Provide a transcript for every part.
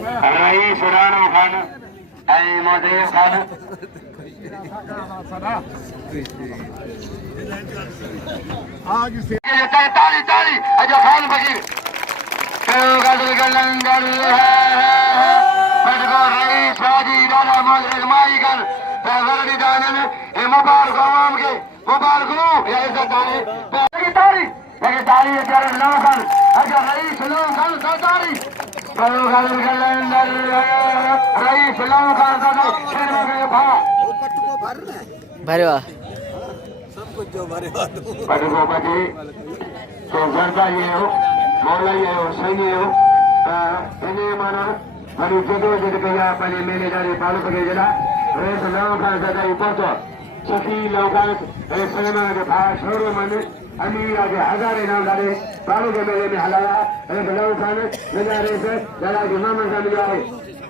rice Rano Khan ऐं मोहदेव खान ताली ताली अजो खान फकीर लंगर रईस हाजी दादा मोहम्मद माई खान वरडी दानन ए मुबारक आवाम के मुबारक या इज्जत है ताली लगे ताली तेरे नाम खान अजो रईस नाम खान ताली रईस नाम खान भरवा सब कुछ जो भरे पटको बजे तो जनता ये हो मौला ये हो सही हो इन्हें माना बड़ी जदोजहद कया पंहिंजे मैनेजर तालुक खे जॾा रईस नाम खान सदाई पहुतो सफ़ी लोकान ऐं सलमान के भाउ शोरूम आहिनि अमीर के हजार इनाम डाले तालुक मेले में हलाया रईस नाम खान मेरा रईस दादा के मामा सां मिलियो आहे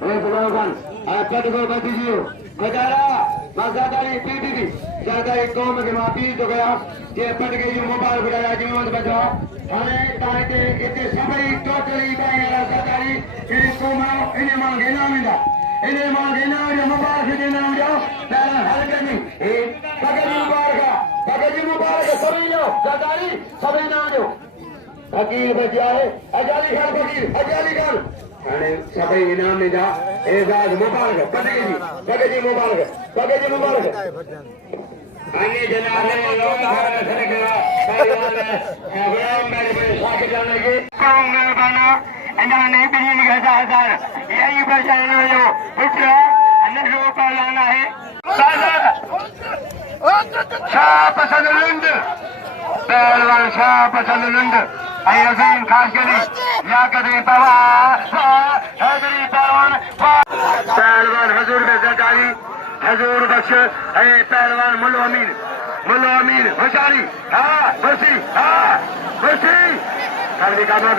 रईस नाम खान पटको बचिजी खजारा माज़ादारी पीटीवी ज़ादारी कौम के मां पीर तो गया कि पटके जी मुबारक बुलाया जीवन बचा हाणे ताते इते सभई टोटली काया ज़ादारी के कौम इने मां गेना वेंदा इने मां गेना जो मुबारक देना जो तारा हलके में ए पगजी मुबारक सभी लो ज़ादारी सभी ना जो फकीर बचा है अजाली खान फकीर अजाली खान हाणे सभई इनाम में जा एजाज मुबारक पगजी मुबारक आगे जनाब लोग खान सदका गुलाम मेरे पे साथ जाने के कांगे बना इन्होंने बिजली का हजार यही बचाने जो पुत्र अन्य लोग का लाना है शाह पसंद लुंड पहलवान शाह पसंद लुंड अजीम खास करी या कदरी पहलवान हजूर में ज़रदारी हजूर बख्श पहलवान मुल्लो अमीन होशियारी हाँ बसी कभी कामो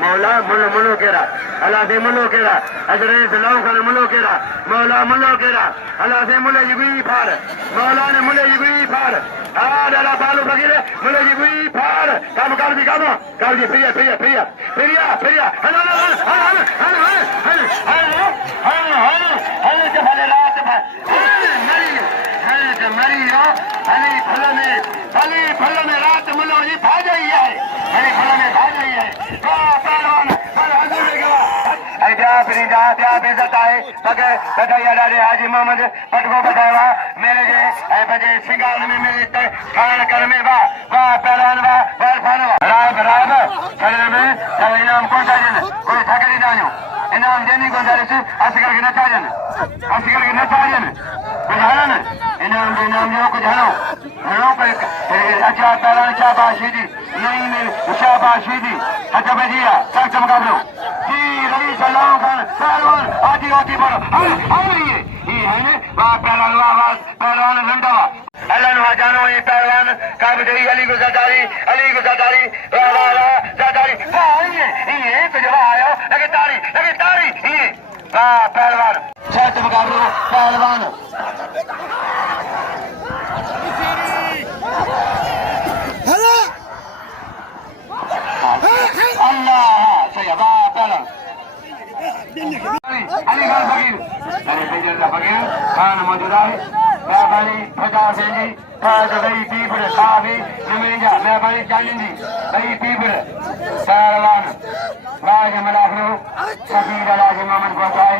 मौला मुल्लो केरा अल्लाह से मुल्लो केरा हजरत लौ खान मुल्लो केरा मौला मुल्लो केरा अल्लाह से मुल्ले जी फार मौला ने मुल्ले जी फार हाँ दादा बालू फकीर मुल्ले जी फार काम कर दी फिरिया भली फल में रात मुल्लो जी भा जाई है भली फल में भा जाई है इज्जत है बधाई हाजी मोहम्मद पटको बताया मेरे जे बजे सिंगार में मेरे खान कर में वाह पहलवान वाह रायब चलने में सब इनाम कौन चाहिए कोई थकड़ी दानियो इनाम देनी को दरस असगर के न चाहिए कुछ हाना न इनाम जो कुछ हानो अच्छा पहलवान शाबाशी नहीं में शाबाशी अच्छा बजिया सख्त मुकाबलो जी रईस नाम खान पहलवान आती बोलो ये है ने पहलवान लंडवा अल्लाह नु जानो ये पहलवान काबदे अली गुज़ादारी ज़ादारी ये कुछ आयो लगे तारी ये पहलवान सख्त मुकाबलो पहलवान अल्लाह सही पहलवान अली खान फकीर खान मौजूद है मेहरबानी फजा जी गई पीपड़ काफी निमेजा मेहरबानी चालींदी गई पीपड़ पहलवान राज मलाखलो शकीर राज मोहम्मद पहुंचाए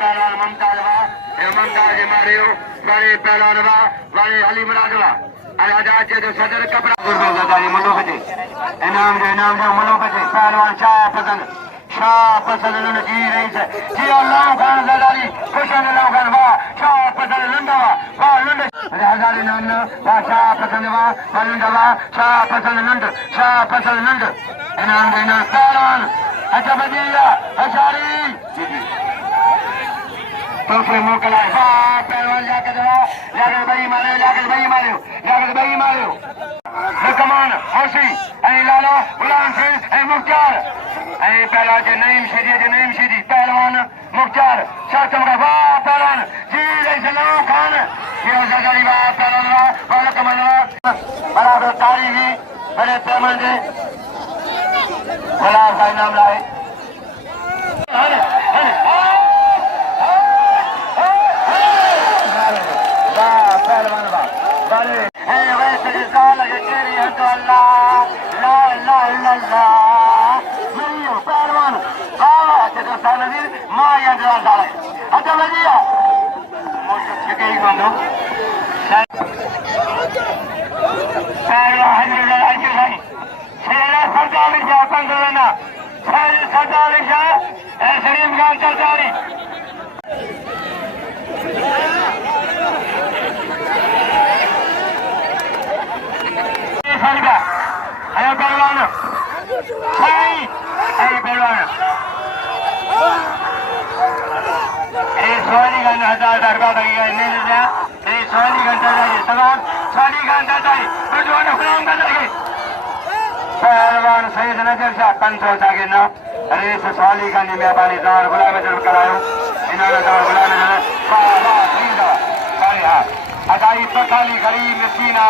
पहलवान ममताज मारियो बड़े पहलवान बड़े अली मराजवा आजाद जो सदर कपड़ा गुरबाजारी मुल्लो बजे इनाम जो मुल्लो बजे पहलवान शाह पसंद लुंड जी रईस जी अल्लाह खान ज़रदारी खुशन अल्लाह खान वाह शाह पसंद लुंड वाह लुंड हजार इनाम वाह शाह पसंद वाह लुंड वाह शाह पसंद लुंड इनाम पहलवान अच्छा बजिया हशारी दूसरे मोकला पहलवान जाकर बई मारियो कमान होशी लालो गुलाम सिंह मुख्तार पहला नईम शीदी पहलवान मुख्तार शातम का वाह पहलवान जी रईस नाम खान ये ज़रदारी वाह पहलवान वाह कमान बराबर तारीखी बड़े पैमाने गुलाब का इनाम लाए पहलवान सैयद नजर शाह कंट्रोल जाके ना रेस सवाली का निम्याबानी दार गुलाम जरूर करायो इन्होंने दार गुलाम जरूर बाबा सीधा सारे हाथ अदाई पकाली गरीब मसीना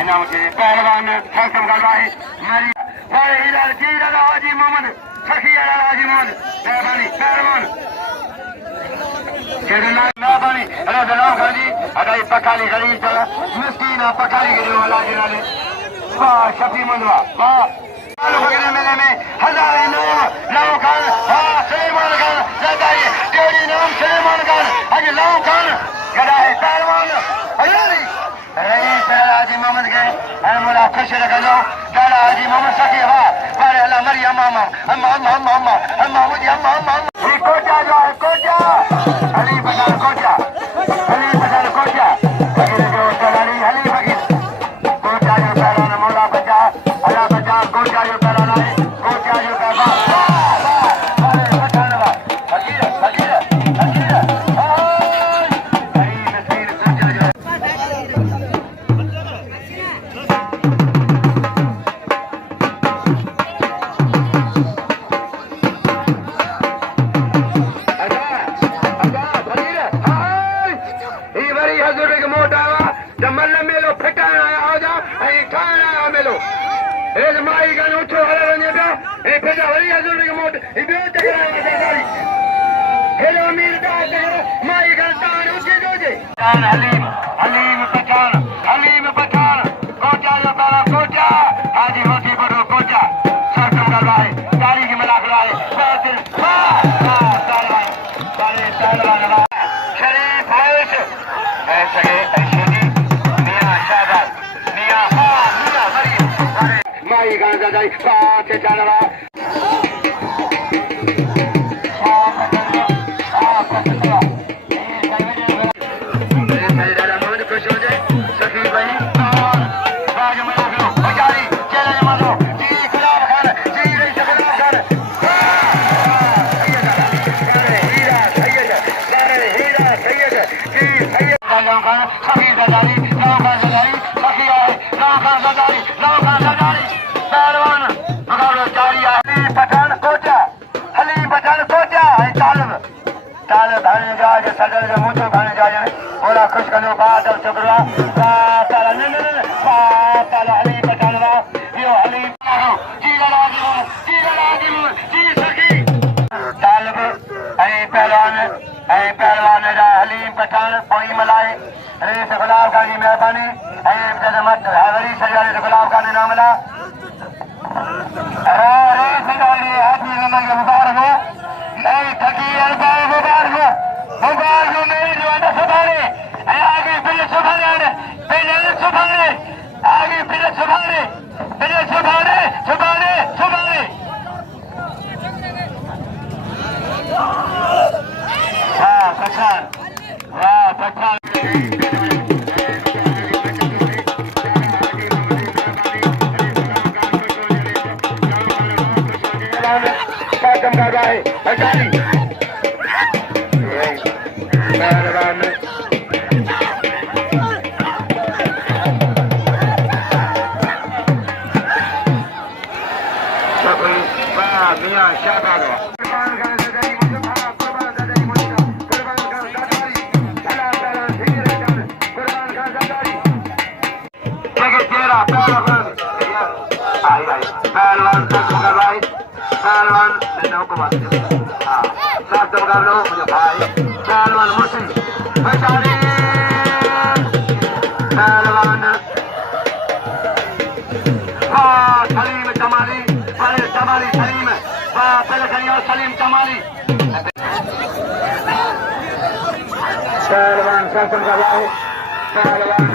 इन्हों के पहलवान खत्म कर रहा है मरी सारे इधर जीरा हाजी मोहम्मद सखिया हाजी मोहम्मद मेहरबानी पहलवान मेहरबानी रजलाम खान जी अदाई पकाली गरीब चला मसीना पकाली गिरी वाला जिनाले वाह शफी मंदवा वाह वगैरह मेले में हजारे लाओ खान हाँ सलेमान खान लदाई तेरी नाम सलेमान खान आज लाओ खान गड़ा है पहलवान हजारी रईस हाजी मोहम्मद के मोला खुश रखो दादा हाजी मोहम्मद सखी वाह बारे अल्लाह मरियम मामा अम्मा अम्मा अम्मा अम्मा अम्मा मुझे अम्मा अम्मा ये कोचा जो है कोचा अली बजान कोचा अली बजान कोचा वगैरह जो चलानी अली बगी कोचा जो पहलवान मोला बचा अल्लाह बचा कोचा जो पहलवान है कोचा जो पहलवान अरे बचाने वाला फकीर फकीर फकीर गरीब नसीर कोचा जो हलीम हलीम पठान कोचा जो पहला कोचा हाजी होती बड़ो कोचा सरकम करवाए गाड़ी की मिला करवाए शरीफ हाइश ऐसे ऐशनी मियां शाहबाज मियां मियां मरीम माई गांजा जाई पाँच जानवा सदर जो मुझे खाने जाए बोला खुश करो बात और शुक्रिया ताला न न न ताला अली पठानवा यो अली जी सखी तालब ऐ पहलवान रा हलीम पठान पोई मलाई रेस गुलाब खान की मेहरबानी ऐ जजमत हवरी सजाले गुलाब खान ने नाम ला रेस गाड़ी हाजी नंबर के मुबारक हो नहीं थकी अल्फाज मुबारक हो मुबारक हो मेरी जवाना सुभाने आगे पहले सुभाने आगे पहले सुभाने वाह पठान खत्म कर रहा है हजारी पहलवान मियां शाहबाज तेरा को हाँ लास्ट मुकाबला मुझे भाई पहलवान मुर्शी बेचारी पहलवान सलीम कमाली कमाली सलीम पहले खड़िया सलीम कमाली पहलवान शासन का भाई पहलवान